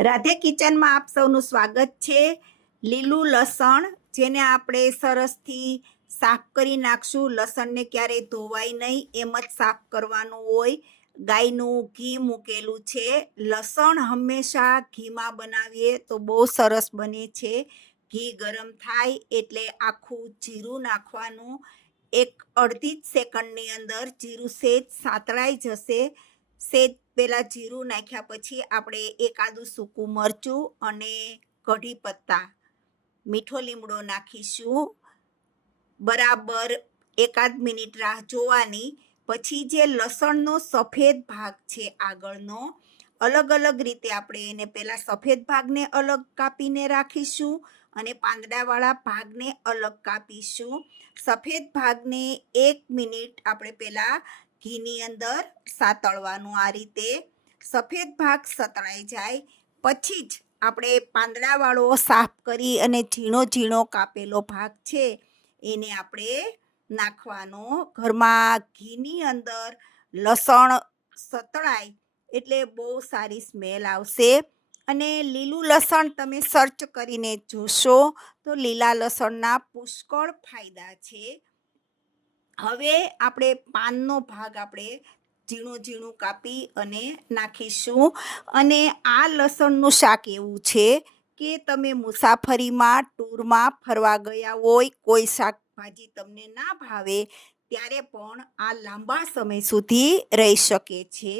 રાધે કિચનમાં આપ સૌનું સ્વાગત છે. લીલું લસણ જેને આપણે સરસથી સાફ કરી નાખશું. લસણને ક્યારેય ધોવાય નહીં, એમ જ સાફ કરવાનું હોય. ગાયનું ઘી મૂકેલું છે. લસણ હંમેશા ઘીમાં બનાવીએ તો બહુ સરસ બને છે. ઘી ગરમ થાય એટલે આખું જીરું નાખવાનું. એક અડધી જ સેકન્ડની અંદર જીરું સેજ સાતળાઈ જશે. સેજ પહેલાં જીરું નાખ્યા પછી આપણે એકાદું સૂકું મરચું અને કઢી પત્તા, મીઠો લીમડો નાખીશું. બરાબર એકાદ મિનિટ રાહ જોવાની. પછી જે લસણનો સફેદ ભાગ છે આગળનો, અલગ અલગ રીતે આપણે એને પહેલાં સફેદ ભાગને અલગ કાપીને રાખીશું. અને પાંદડાવાળા ભાગને અલગ કાપીશું. સફેદ ભાગને એક મિનિટ આપણે પહેલાં ઘીની અંદર સાતળવાનું આ રીતે. સફેદ ભાગ સતળાઈ જાય. પછી જ આપણે પાંદડાવાળો સાફ કરી અને ઝીણો ઝીણો કાપેલો ભાગ છે એને આપણે નાખવાનો. ઘરમાં ઘીની અંદર લસણ સતળાય એટલે બહુ સારી સ્મેલ આવશે. અને લીલું લસણ તમે સર્ચ કરીને જોશો તો લીલા લસણના પુષ્કળ ફાયદા છે. હવે આપણે પાનનો ભાગ આપણે ઝીણું ઝીણું કાપી અને નાખીશું. અને આ લસણનું શાક એવું છે કે તમે મુસાફરીમાં, ટૂરમાં ફરવા ગયા હોય, કોઈ શાકભાજી તમને ના ભાવે, ત્યારે પણ આ લાંબા સમય સુધી રહી શકે છે.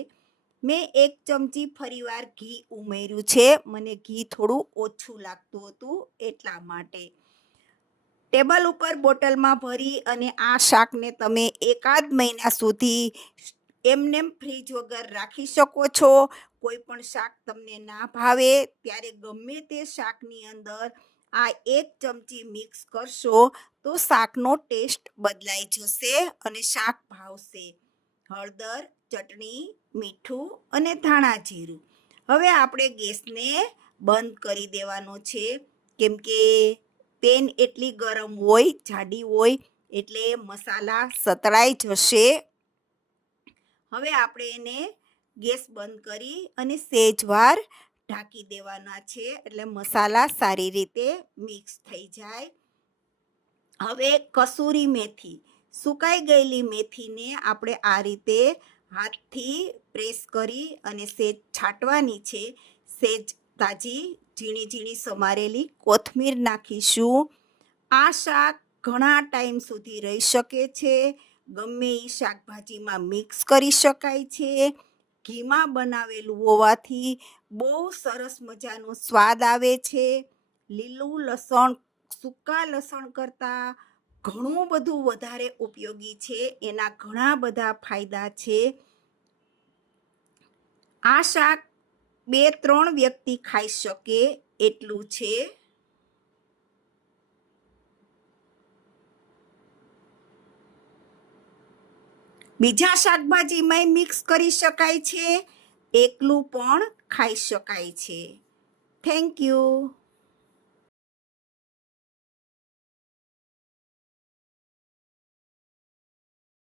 મેં એક ચમચી ફરીવાર ઘી ઉમેર્યું છે. મને ઘી થોડું ઓછું લાગતું હતું એટલા માટે. ટેબલ ઉપર બોટલમાં ભરી અને આ શાકને તમે એકાદ મહિના સુધી એમનેમ ફ્રીજ વગર રાખી શકો છો. કોઈ પણ શાક તમને ના ભાવે, ત્યારે ગમે તે શાકની અંદર આ એક ચમચી મિક્સ કરશો તો શાકનો ટેસ્ટ બદલાઈ જશે અને શાક ભાવશે. હળદર, ચટણી, મીઠું અને ધાણા જીરું. હવે આપણે ગેસને બંધ કરી દેવાનો છે. કેમ કે પેન એટલી ગરમ હોય, જાડી હોય, એટલે મસાલા સતળાઈ જશે. હવે આપણે એને ગેસ બંધ કરી અને સેજવાર ઢાંકી દેવાના છે. એટલે મસાલા સારી રીતે મિક્સ થઈ જાય. હવે કસૂરી મેથી. સુકાઈ ગયેલી મેથીને આપણે આ રીતે હાથથી પ્રેસ કરી અને સેજ છાંટવાની છે. સેજ તાજી, ઝીણી ઝીણી સમારેલી કોથમીર નાખીશું. આ શાક ઘણા ટાઈમ સુધી રહી શકે છે. ગમે એ શાકભાજીમાં મિક્સ કરી શકાય છે. ઘીમાં બનાવેલું હોવાથી બહુ સરસ મજાનો સ્વાદ આવે છે. લીલું લસણ, સૂકા લસણ કરતાં ઘણું બધું વધારે ઉપયોગી છે. એના ઘણા બધા ફાયદા છે. આ શાક બે, ત્રણ વ્યક્તિ ખાઈ શકે એટલું છે. બીજા શાકભાજીમાં મિક્સ કરી શકાય છે. એકલું પણ ખાઈ શકાય છે. Thank you.